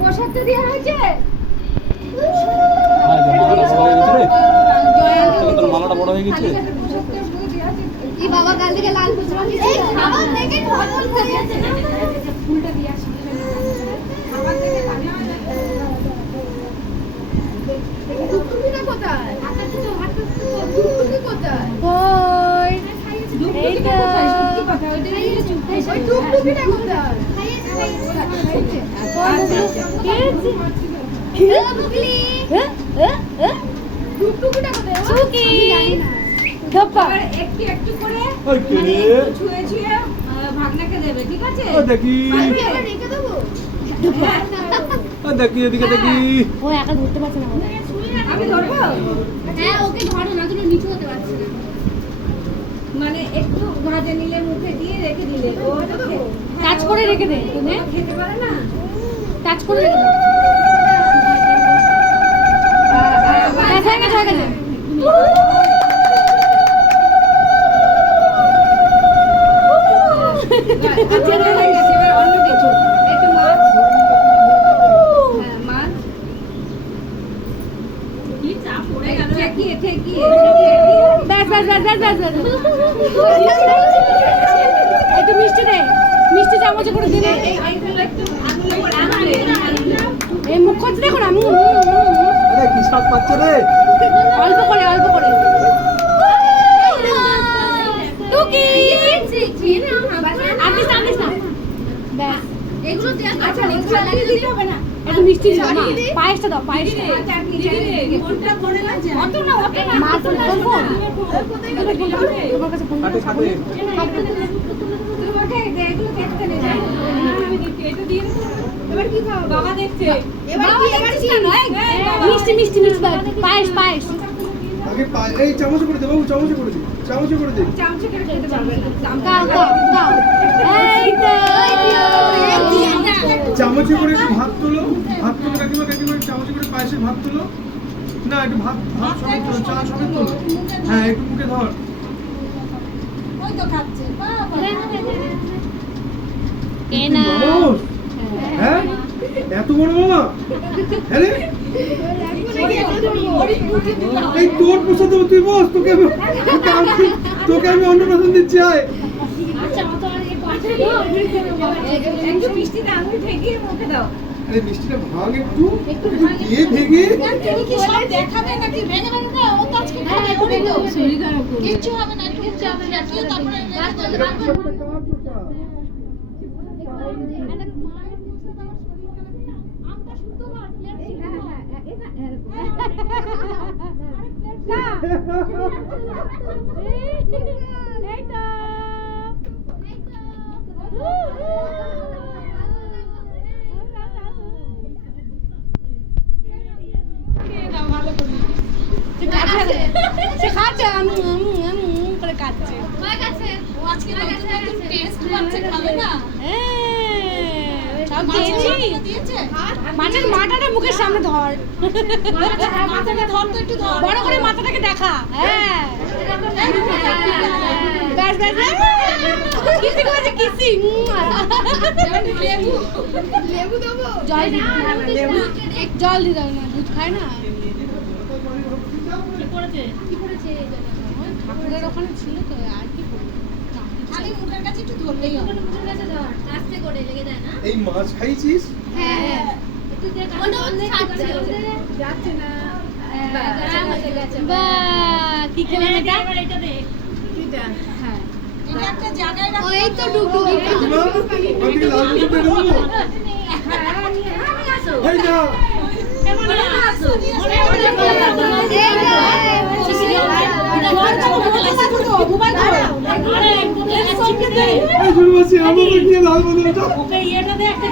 বসাতে দেওয়া হয়েছে। মালাটা বড় হয়ে গেছে। এই বাবা কাল থেকে লাল ফুল এই খাবার থেকে ফল হয়ে গেছে না ফুলটা দিয়ে আসি খাবার থেকে পানি টুকটুকিটা কোথায় টুকটুকি কোথায় ওই এইটা সত্যি কথা ওইটা নিয়ে চুপ ওই টুকটুকিটা কোথায় বুবলি টুকটুকিটা কোথায় চুকি জানি না এবার একটু একটু করে মানে ছুঁয়ে ছুঁয়ে ভাগনাকে দেবে, ঠিক আছে? ও দেখি আবার রেখে দেবো। ও দেখি এদিকে দেখি। ও একা ধরতে পারছে না মনে হয়। আমি ধরবো? হ্যাঁ ওকে ধরো না, তুমি নিচু হতে পারছি না। মানে একটু ভাজে নিলে মুখে দিয়ে রেখে দিলে ও টাচ করে রেখে দে। তুমি খেতে পারে না, টাচ করে রেখে দাও। হয়ে গেছে হয়ে গেছে। একটু মিষ্টি দে, মিষ্টি চামচে করে দিলে এই মুখ করছে দেখো না। কি স্বাদ পাচ্ছে রে। অল্প করে অল্প করে টুকি আদিস আদিস না ব্যাস এগুলো আচ্ছা নিচে লাগিয়ে দিতে হবে না। একটু মিষ্টি দাও না, পায়েসটা দাও, পায়েসটা কোনটা করে না যায় অত না মা তো বলবো তোমার কাছে ফোন করে খাবে তোমাকে এগুলো দেখতে নেই যায় আমি দিতে এটা দিয়ে এবার কি খাও বাবা দেখছে এবার কি মিষ্টি মিষ্টি মিষ্টি পায়েস পায়েস আগে এই চামচে করে দে বাবু, চামচে করে দে, চামচে করে দে। চামচে করে খেতে পারবে না। দাও দাও দাও এই তো চামচে করে একটু ভাত তোলো, ভাত তোলো কাকিমা, কাকিমা চামচে করে পায়েসের ভাত তোলো না, একটু ভাত ভাত সমেত তোলো, চা সমেত তোলো। হ্যাঁ একটু মুখে ধর। ওই তো খাচ্ছে বাবা কেনা হ্যাঁ এত বড় মামা হ্যাঁ রে? এই তোর পোষা তো তুই বস, তোকে আমি অন্নপ্রাশন দিচ্ছি। আয় একটু মিষ্টিটা আঙুল ঠেকিয়ে মুখে দাও। আরে মিষ্টিটা ভাগ একটু দিয়ে ভেঙে তুমি কি সব দেখাবে নাকি? ভেঙে ভেঙে দাও, ও তো আজকে খাবে ওরই তো শরীর খারাপ করবে। কিচ্ছু হবে না, একটু চাপে রাখলে তারপরে সে খাচ্ছে আমি করে কাটছে ও আজকে নতুন টেস্ট করছে, খাবে না? সব দিয়েছি। মাছের মাথাটা মুখের সামনে ধর, মাথাটা ধর তো একটু ধর, বড় করে মাথাটাকে দেখা। হ্যাঁ ব্যাস ব্যাস কিসি করেছে কিসি। লেবু লেবু দেবো, জল দি জল দি দাও না, দুধ খায় না। কি করেছে ঠাকুরের ওখানে ছিল তো, আর কি করবে খালি মুখের কাছে একটু ধরলেই হবে। মুখের কাছে ধর, আস্তে করে লেগে যায় না। এই মাছ খাইছিস? হ্যাঁ একটু দেখ যাচ্ছে না। বা কি খেলাম এটা? এটা দেখ কিটা। হ্যাঁ এটা একটা জায়গায় রাখো। ওই তো ডুগডুগি আমি লাল মতো পেরে দেবো। হ্যাঁ আমি আসো এই যা কেমন আসো মনে মনে এই যা মোবাইল ধরো আরে এই গুরুবাসী আমাকে কি লাল মতো ওকে ইয়েটা দে একটা